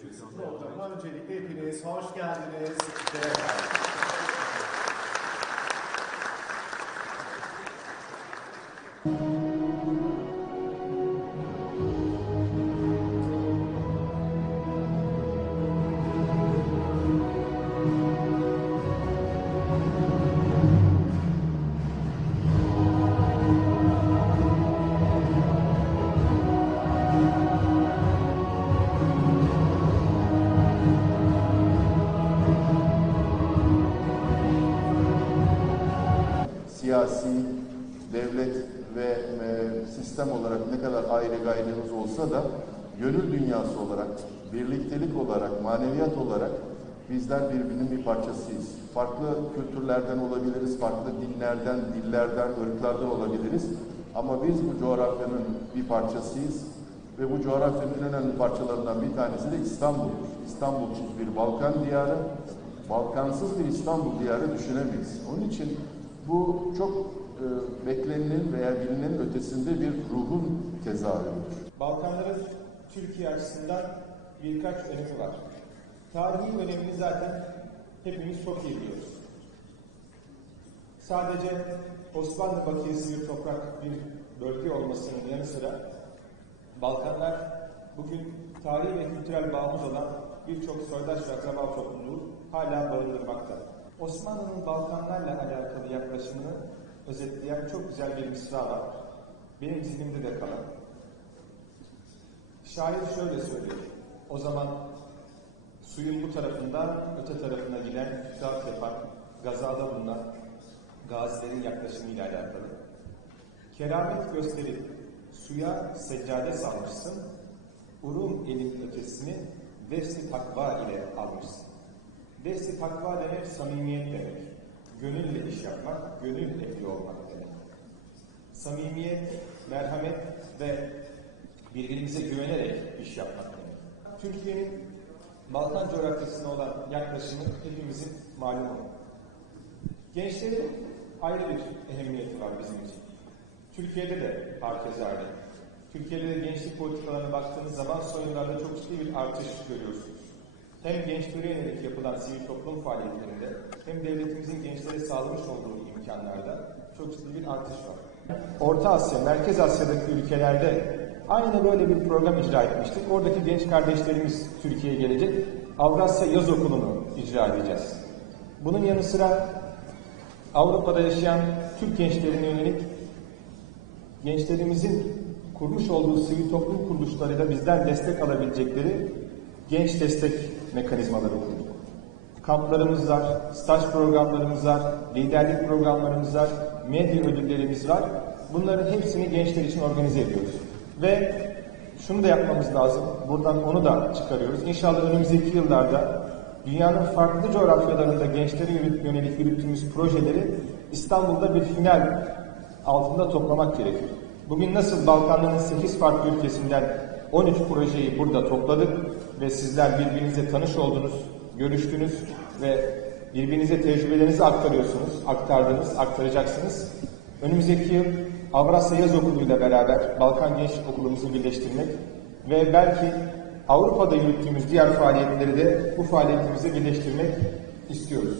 serisi programına öncelikle hepiniz hoş geldiniz. Siyasi, devlet ve e, sistem olarak ne kadar ayrı gayrımız olsa da gönül dünyası olarak, birliktelik olarak, maneviyat olarak bizler birbirinin bir parçasıyız. Farklı kültürlerden olabiliriz, farklı dinlerden, dillerden, ırklardan olabiliriz. Ama biz bu coğrafyanın bir parçasıyız ve bu coğrafyanın önemli parçalarından bir tanesi de İstanbul'dur. İstanbul bir Balkan diyarı, Balkansız bir İstanbul diyarı düşünemeyiz. Onun için bu çok e, beklenenin veya bilinenin ötesinde bir ruhun tezahürüdür. Balkanların Türkiye açısından birkaç önemi var. Tarihi önemini zaten hepimiz çok iyi biliyoruz. Sadece Osmanlı bakiyesi bir toprak, bir bölge olmasının yanı sıra Balkanlar bugün tarihi ve kültürel bağımız olan birçok soydaş ve akraba topluluğu hala barındırmakta. Osmanlı'nın Balkanlarla alakalı yaklaşımını özetleyen çok güzel bir mısra var. Benim zihnimde de kalan. Şair şöyle söylüyor. O zaman suyun bu tarafından öte tarafına giden, fütuhat yapan, gazada bulunan gazilerin yaklaşımıyla alakalı. Keramet gösterip suya seccade salmışsın, Urum elin ötesini desti takva ile almışsın. Desti takva demek samimiyet demek. Gönülle iş yapmak, gönül ehli olmak demek. Samimiyet, merhamet ve birbirimize güvenerek iş yapmak demek. Türkiye'nin Balkan coğrafyasına olan yaklaşımı hepimizin malumu. Gençlerin ayrı bir ehemmiyeti var bizim için. Türkiye'de de herkes ayrı. Türkiye'de de gençlik politikalarına baktığınız zaman son yıllarda çok ciddi bir artış görüyorsunuz. Hem gençlere yönelik yapılan sivil toplum faaliyetlerinde hem devletimizin gençlere sağlamış olduğu imkanlarda çok ciddi bir artış var. Orta Asya, Merkez Asya'daki ülkelerde aynı böyle bir program icra etmiştik. Oradaki genç kardeşlerimiz Türkiye'ye gelecek. Avrasya Yaz Okulu'nu icra edeceğiz. Bunun yanı sıra Avrupa'da yaşayan Türk gençlerine yönelik gençlerimizin kurmuş olduğu sivil toplum kuruluşlarıyla bizden destek alabilecekleri genç destek mekanizmaları kurduk. Kamplarımız var, staj programlarımız var, liderlik programlarımız var, medya ödüllerimiz var. Bunların hepsini gençler için organize ediyoruz. Ve şunu da yapmamız lazım, buradan onu da çıkarıyoruz. İnşallah önümüzdeki yıllarda dünyanın farklı coğrafyalarında gençlere yönelik yürüttüğümüz projeleri İstanbul'da bir final altında toplamak gerekir. Bugün nasıl Balkanların 8 farklı ülkesinden 13 projeyi burada topladık ve sizler birbirinizle tanış oldunuz, görüştünüz ve birbirinize tecrübelerinizi aktarıyorsunuz, aktardınız, aktaracaksınız. Önümüzdeki yıl Avrasya Yaz Okulu ile beraber Balkan Gençlik Okulumuzu birleştirmek ve belki Avrupa'da yürüttüğümüz diğer faaliyetleri de bu faaliyetimize birleştirmek istiyoruz.